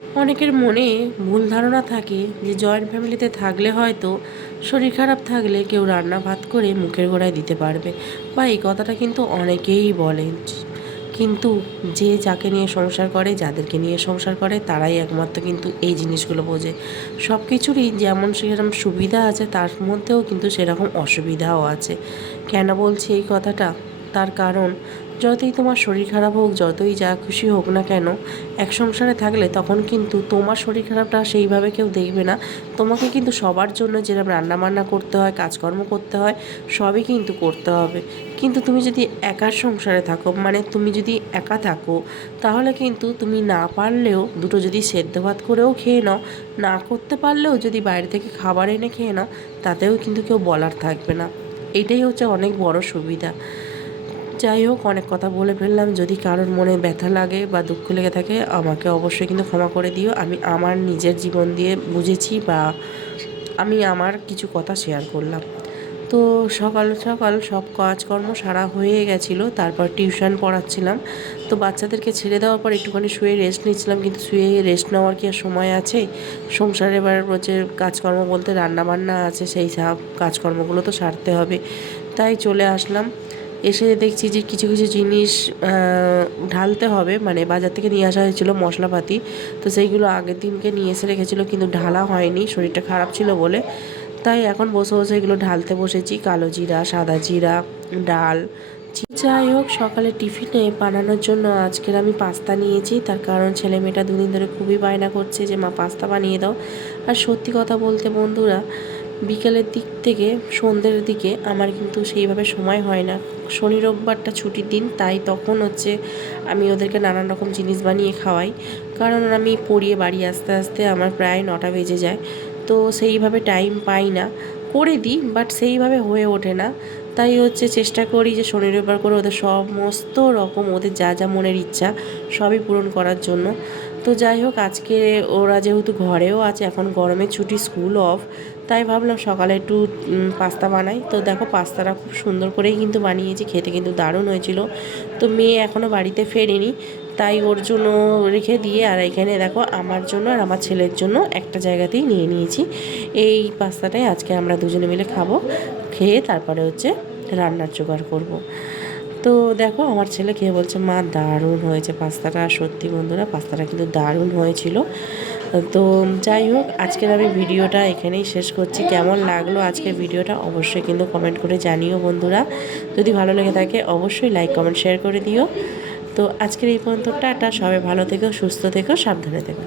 অনেকের মনে ভুল ধারণা থাকে যে জয়েন্ট ফ্যামিলিতে থাকলে হয়তো শরীর খারাপ থাকলে কেউ রান্না ভাত করে মুখের গোড়ায় দিতে পারবে, বা এই কথাটা কিন্তু অনেকেই বলে। কিন্তু যে যাকে নিয়ে সংসার করে, যাদেরকে নিয়ে সংসার করে, তারাই একমাত্র কিন্তু এই জিনিসগুলো বোঝে। সব কিছুরই যেমন সেরকম সুবিধা আছে, তার মধ্যেও কিন্তু সেরকম অসুবিধাও আছে। কেন বলছি এই কথাটা? তার কারণ, যতই তোমার শরীর খারাপ হোক, যতই যা খুশি হোক না কেন, এক সংসারে থাকলে তখন কিন্তু তোমার শরীর খারাপটা সেইভাবে কেউ দেখবে না। তোমাকে কিন্তু সবার জন্য যেরকম রান্নাবান্না করতে হয়, কাজকর্ম করতে হয়, সবই কিন্তু করতে হবে। কিন্তু তুমি যদি একার সংসারে থাকো, মানে তুমি যদি একা থাকো, তাহলে কিন্তু তুমি না পারলেও দুটো যদি সেদ্ধ ভাত করেও খেয়ে নাও, না করতে পারলেও যদি বাইরে থেকে খাবার এনে খেয়ে নাও, তাতেও কিন্তু কেউ বলার থাকবে না। এইটাই হচ্ছে অনেক বড় সুবিধা। যাই হোক, অনেক কথা বলে ফেললাম। যদি কারোর মনে ব্যথা লাগে বা দুঃখ লেগে থাকে, আমাকে অবশ্যই কিন্তু ক্ষমা করে দিও। আমি আমার নিজের জীবন দিয়ে বুঝেছি, বা আমি আমার কিছু কথা শেয়ার করলাম। তো সকাল সকাল সব কাজকর্ম সারা হয়ে গেছিলো, তারপর টিউশন পড়াচ্ছিলাম। তো বাচ্চাদেরকে ছেড়ে দেওয়ার পর একটুখানি শুয়ে রেস্ট নিচ্ছিলাম, কিন্তু শুয়ে রেস্ট নেওয়ার কি আর সময় আছে? সংসারে এবার হচ্ছে কাজকর্ম বলতে রান্নাবান্না আছে, সেই সব কাজকর্মগুলো তো সারতে হবে। তাই চলে আসলাম। এসে দেখছি যে কিছু কিছু জিনিস ঢালতে হবে, মানে বাজার থেকে নিয়ে আসা হয়েছিলো মশলাপাতি। তো সেইগুলো আগের দিনকে নিয়ে এসে রেখেছিলো, কিন্তু ঢালা হয়নি, শরীরটা খারাপ ছিল বলে। তাই এখন বসে বসে এগুলো ঢালতে বসেছি। কালো জিরা, সাদা জিরা, ডাল। যাই হোক, সকালে টিফিনে বানানোর জন্য আজকের আমি পাস্তা নিয়েছি। তার কারণ ছেলে মেয়েটা দুদিন ধরে খুবই বায়না করছে যে মা পাস্তা বানিয়ে দাও। আর সত্যি কথা বলতে বন্ধুরা, বিকেলের দিক থেকে সন্ধ্যের দিকে আমার কিন্তু সেইভাবে সময় হয় না। শনি রোববারটা ছুটির দিন, তাই তখন হচ্ছে আমি ওদেরকে নানান রকম জিনিস বানিয়ে খাওয়াই। কারণ আমি পড়িয়ে বাড়ি আসতে আসতে আমার প্রায় 9টা বেজে যায়। তো সেইভাবে টাইম পাই না। করে দিই, বাট সেইভাবে হয়ে ওঠে না। তাই হচ্ছে চেষ্টা করি যে শনি রবিবার করে ওদের সমস্ত রকম, ওদের যা যা মনের ইচ্ছা সবই পূরণ করার জন্য। তো যাই হোক, আজকে ওরা যেহেতু ঘরেও আছে, এখন গরমের ছুটি, স্কুল অফ, তাই ভাবলাম সকালে একটু পাস্তা বানাই। তো দেখো, পাস্তাটা খুব সুন্দর করেই কিন্তু বানিয়েছি, খেতে কিন্তু দারুণ হয়েছিল। তো মেয়ে এখনও বাড়িতে ফেরেনি, তাই ওর জন্য রেখে দিয়ে, আর এখানে দেখো আমার জন্য আর আমার ছেলের জন্য একটা জায়গাতেই নিয়ে নিয়েছি। এই পাস্তাটাই আজকে আমরা দুজনে মিলে খাবো। খেয়ে তারপরে হচ্ছে রান্নার জোগাড় করব। তো দেখো, আমার ছেলে খেয়ে বলছে মা দারুণ হয়েছে পাস্তাটা। সত্যি বন্ধুরা, পাস্তাটা কিন্তু দারুণ হয়েছিল। তো যাই হোক, আজকের আমি ভিডিওটা এখানেই শেষ করছি। কেমন লাগলো আজকের ভিডিওটা অবশ্যই কিন্তু কমেন্ট করে জানিও বন্ধুরা। যদি ভালো লেগে থাকে অবশ্যই লাইক কমেন্ট শেয়ার করে দিও। তো আজকের এই পর্যন্ত টাটা। সবাই ভালো থেকো, সুস্থ থেকো, সাবধানে থেকো।